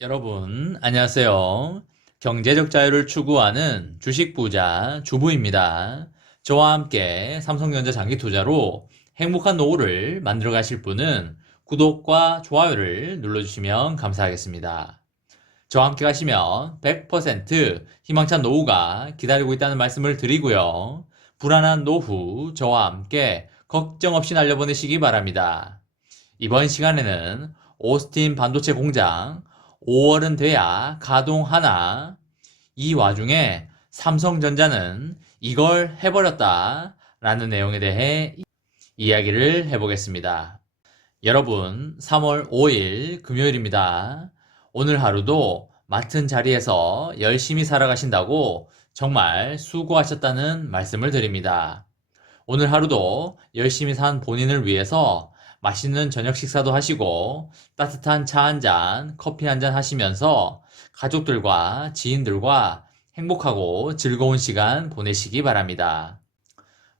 여러분, 안녕하세요. 경제적 자유를 추구하는 주식 부자 주부입니다. 저와 함께 삼성전자 장기 투자로 행복한 노후를 만들어 가실 분은 구독과 좋아요를 눌러주시면 감사하겠습니다. 저와 함께 가시면 100% 희망찬 노후가 기다리고 있다는 말씀을 드리고요. 불안한 노후 저와 함께 걱정 없이 날려보내시기 바랍니다. 이번 시간에는 오스틴 반도체 공장 5월은 돼야 가동하나? 이 와중에 삼성전자는 이걸 해버렸다 라는 내용에 대해 이야기를 해보겠습니다. 여러분, 3월 5일 금요일입니다. 오늘 하루도 맡은 자리에서 열심히 살아가신다고 정말 수고하셨다는 말씀을 드립니다. 오늘 하루도 열심히 산 본인을 위해서 맛있는 저녁 식사도 하시고 따뜻한 차 한 잔, 커피 한 잔 하시면서 가족들과 지인들과 행복하고 즐거운 시간 보내시기 바랍니다.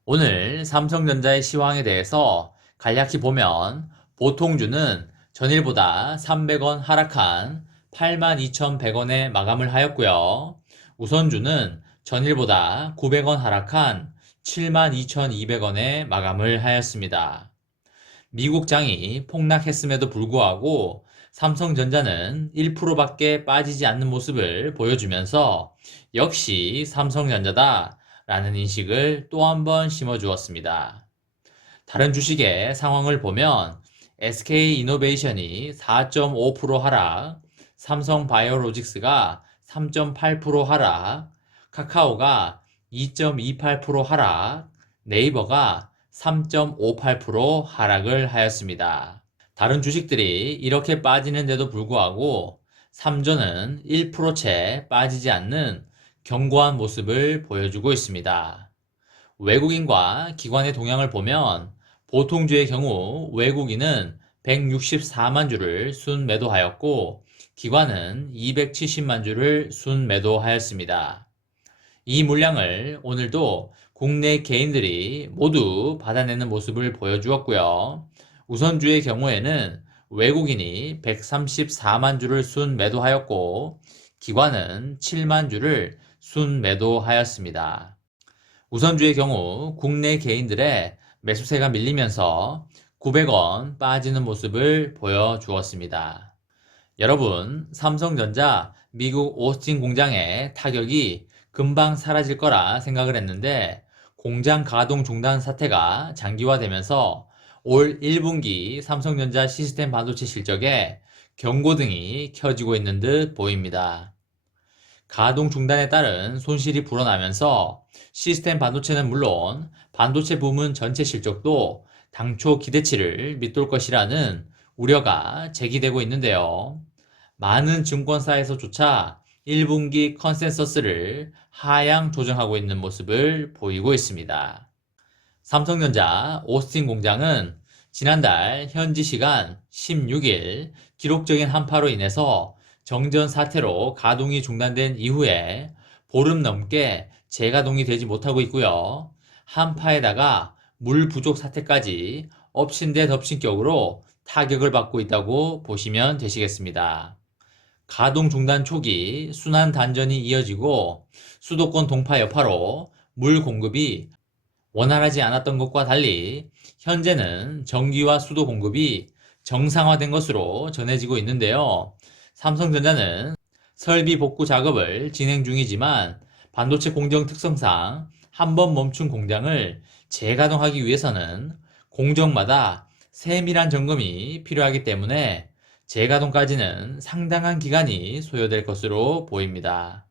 오늘 삼성전자의 시황에 대해서 간략히 보면 보통주는 전일보다 300원 하락한 82,100원에 마감을 하였고요. 우선주는 전일보다 900원 하락한 72,200원에 마감을 하였습니다. 미국장이 폭락했음에도 불구하고 삼성전자는 1%밖에 빠지지 않는 모습을 보여주면서 역시 삼성전자다 라는 인식을 또 한 번 심어주었습니다. 다른 주식의 상황을 보면 SK이노베이션이 4.5% 하락, 삼성바이오로직스가 3.8% 하락, 카카오가 2.28% 하락, 네이버가 3.58% 하락을 하였습니다. 다른 주식들이 이렇게 빠지는데도 불구하고 삼전은 1%채 빠지지 않는 견고한 모습을 보여주고 있습니다. 외국인과 기관의 동향을 보면 보통주의 경우 외국인은 164만 주를 순매도하였고 기관은 270만 주를 순매도하였습니다. 이 물량을 오늘도 국내 개인들이 모두 받아내는 모습을 보여주었고요. 우선주의 경우에는 외국인이 134만 주를 순매도하였고 기관은 7만 주를 순매도하였습니다. 우선주의 경우 국내 개인들의 매수세가 밀리면서 900원 빠지는 모습을 보여주었습니다. 여러분, 삼성전자 미국 오스틴 공장의 타격이 금방 사라질 거라 생각을 했는데 공장 가동 중단 사태가 장기화되면서 올 1분기 삼성전자 시스템 반도체 실적에 경고등이 켜지고 있는 듯 보입니다. 가동 중단에 따른 손실이 불어나면서 시스템 반도체는 물론 반도체 부문 전체 실적도 당초 기대치를 밑돌 것이라는 우려가 제기되고 있는데요. 많은 증권사에서조차 1분기 컨센서스를 하향 조정하고 있는 모습을 보이고 있습니다. 삼성전자 오스틴 공장은 지난달 현지 시간 16일 기록적인 한파로 인해서 정전 사태로 가동이 중단된 이후에 보름 넘게 재가동이 되지 못하고 있고요. 한파에다가 물 부족 사태까지 엎친 데 덮친 격으로 타격을 받고 있다고 보시면 되시겠습니다. 가동 중단 초기 순환 단전이 이어지고 수도권 동파 여파로 물 공급이 원활하지 않았던 것과 달리 현재는 전기와 수도 공급이 정상화된 것으로 전해지고 있는데요. 삼성전자는 설비 복구 작업을 진행 중이지만 반도체 공정 특성상 한번 멈춘 공장을 재가동하기 위해서는 공정마다 세밀한 점검이 필요하기 때문에 재가동까지는 상당한 기간이 소요될 것으로 보입니다.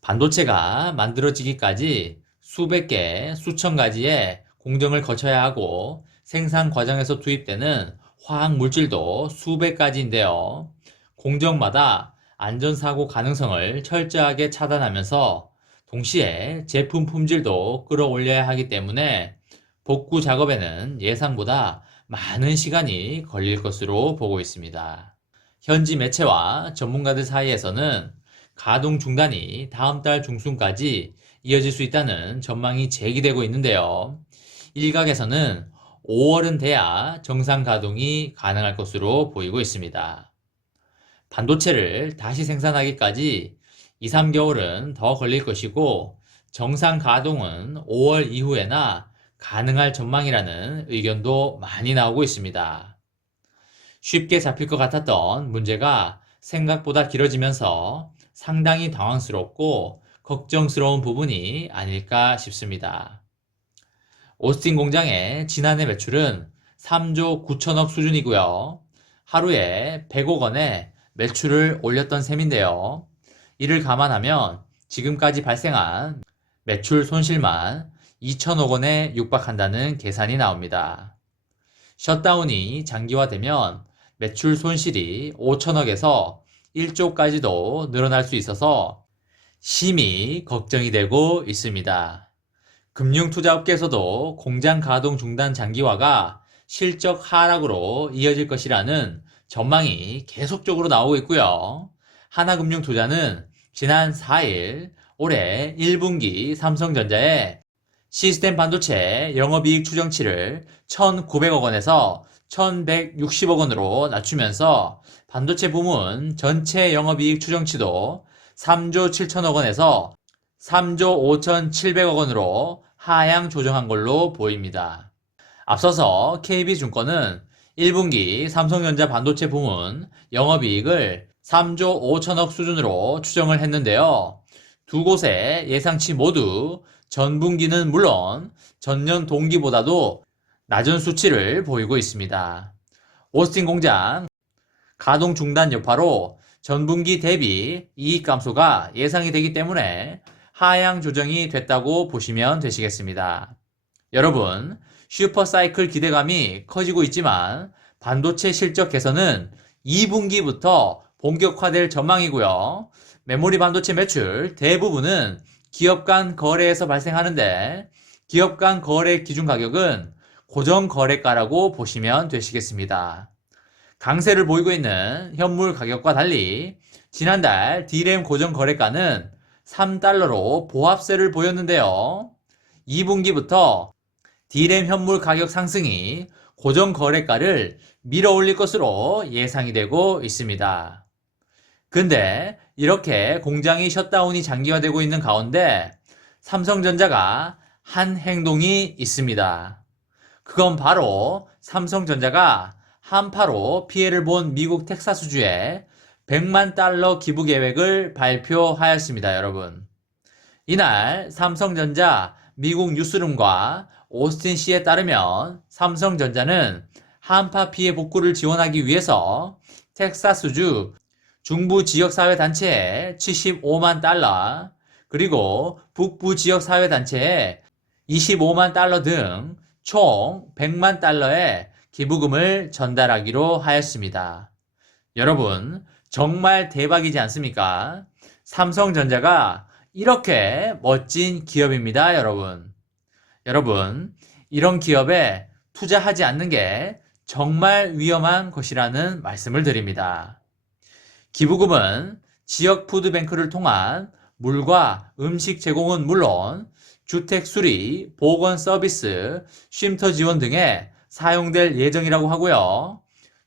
반도체가 만들어지기까지 수백 개, 수천 가지의 공정을 거쳐야 하고 생산 과정에서 투입되는 화학 물질도 수백 가지인데요. 공정마다 안전사고 가능성을 철저하게 차단하면서 동시에 제품 품질도 끌어올려야 하기 때문에 복구 작업에는 예상보다 많은 시간이 걸릴 것으로 보고 있습니다. 현지 매체와 전문가들 사이에서는 가동 중단이 다음 달 중순까지 이어질 수 있다는 전망이 제기되고 있는데요. 일각에서는 5월은 돼야 정상 가동이 가능할 것으로 보이고 있습니다. 반도체를 다시 생산하기까지 2, 3개월은 더 걸릴 것이고 정상 가동은 5월 이후에나 가능할 전망이라는 의견도 많이 나오고 있습니다. 쉽게 잡힐 것 같았던 문제가 생각보다 길어지면서 상당히 당황스럽고 걱정스러운 부분이 아닐까 싶습니다. 오스틴 공장의 지난해 매출은 3조 9천억 수준이고요. 하루에 100억 원의 매출을 올렸던 셈인데요. 이를 감안하면 지금까지 발생한 매출 손실만 2천억 원에 육박한다는 계산이 나옵니다. 셧다운이 장기화되면 매출 손실이 5천억에서 1조까지도 늘어날 수 있어서 심히 걱정이 되고 있습니다. 금융투자업계에서도 공장 가동 중단 장기화가 실적 하락으로 이어질 것이라는 전망이 계속적으로 나오고 있고요. 하나금융투자는 지난 4일 올해 1분기 삼성전자의 시스템 반도체 영업이익 추정치를 1,900억 원에서 1,160억 원으로 낮추면서 반도체 부문 전체 영업이익 추정치도 3조 7천억 원에서 3조 5,700억 원으로 하향 조정한 걸로 보입니다. 앞서서 KB증권은 1분기 삼성전자 반도체 부문 영업이익을 3조 5천억 수준으로 추정을 했는데요. 두 곳의 예상치 모두 전분기는 물론 전년 동기보다도 낮은 수치를 보이고 있습니다. 오스틴 공장 가동 중단 여파로 전분기 대비 이익 감소가 예상이 되기 때문에 하향 조정이 됐다고 보시면 되시겠습니다. 여러분, 슈퍼사이클 기대감이 커지고 있지만 반도체 실적 개선은 2분기부터 본격화될 전망이고요. 메모리 반도체 매출 대부분은 기업 간 거래에서 발생하는데 기업 간 거래 기준 가격은 고정 거래가라고 보시면 되시겠습니다. 강세를 보이고 있는 현물 가격과 달리 지난달 D램 고정 거래가는 3달러로 보합세를 보였는데요. 2분기부터 D램 현물 가격 상승이 고정 거래가를 밀어 올릴 것으로 예상이 되고 있습니다. 근데 이렇게 공장이 셧다운이 장기화되고 있는 가운데 삼성전자가 한 행동이 있습니다. 그건 바로 삼성전자가 한파로 피해를 본 미국 텍사스주에 100만 달러 기부 계획을 발표하였습니다, 여러분. 이날 삼성전자 미국 뉴스룸과 오스틴 씨에 따르면 삼성전자는 한파 피해 복구를 지원하기 위해서 텍사스주 중부 지역사회단체에 75만 달러, 그리고 북부 지역사회단체에 25만 달러 등 총 100만 달러의 기부금을 전달하기로 하였습니다. 여러분, 정말 대박이지 않습니까? 삼성전자가 이렇게 멋진 기업입니다, 여러분. 여러분, 이런 기업에 투자하지 않는 게 정말 위험한 것이라는 말씀을 드립니다. 기부금은 지역 푸드뱅크를 통한 물과 음식 제공은 물론 주택 수리, 보건 서비스, 쉼터 지원 등에 사용될 예정이라고 하고요.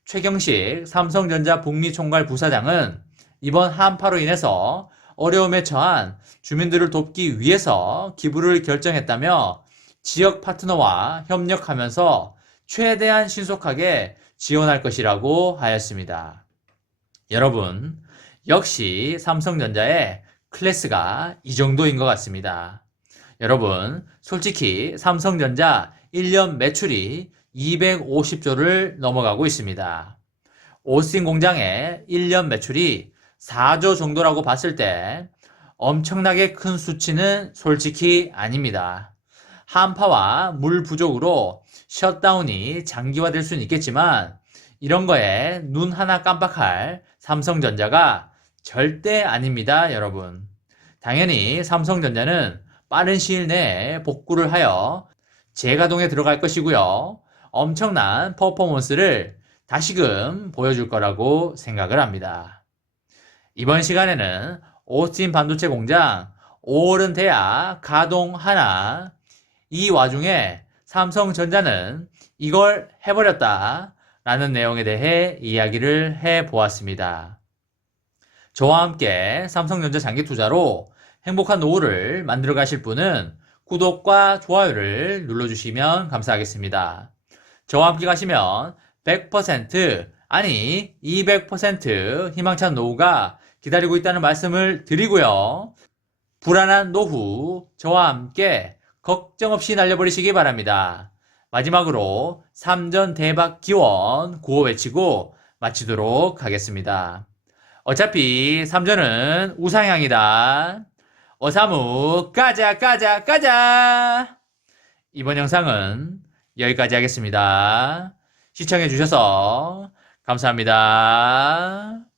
최경식 삼성전자 북미 총괄 부사장은 이번 한파로 인해서 어려움에 처한 주민들을 돕기 위해서 기부를 결정했다며 지역 파트너와 협력하면서 최대한 신속하게 지원할 것이라고 하였습니다. 여러분, 역시 삼성전자의 클래스가 이 정도인 것 같습니다. 여러분, 솔직히 삼성전자 1년 매출이 250조를 넘어가고 있습니다. 오스틴 공장의 1년 매출이 4조 정도라고 봤을 때 엄청나게 큰 수치는 솔직히 아닙니다. 한파와 물 부족으로 셧다운이 장기화될 수는 있겠지만 이런 거에 눈 하나 깜빡할 삼성전자가 절대 아닙니다, 여러분. 당연히 삼성전자는 빠른 시일 내에 복구를 하여 재가동에 들어갈 것이고요. 엄청난 퍼포먼스를 다시금 보여줄 거라고 생각을 합니다. 이번 시간에는 오스틴 반도체 공장 5월은 돼야 가동하나, 이 와중에 삼성전자는 이걸 해버렸다 라는 내용에 대해 이야기를 해보았습니다. 저와 함께 삼성전자 장기 투자로 행복한 노후를 만들어 가실 분은 구독과 좋아요를 눌러주시면 감사하겠습니다. 저와 함께 가시면 100% 아니 200% 희망찬 노후가 기다리고 있다는 말씀을 드리고요. 불안한 노후 저와 함께 걱정 없이 날려버리시기 바랍니다. 마지막으로 3전 대박 기원 구호 외치고 마치도록 하겠습니다. 어차피 3전은 우상향이다. 어사무 까자 까자 까자. 이번 영상은 여기까지 하겠습니다. 시청해주셔서 감사합니다.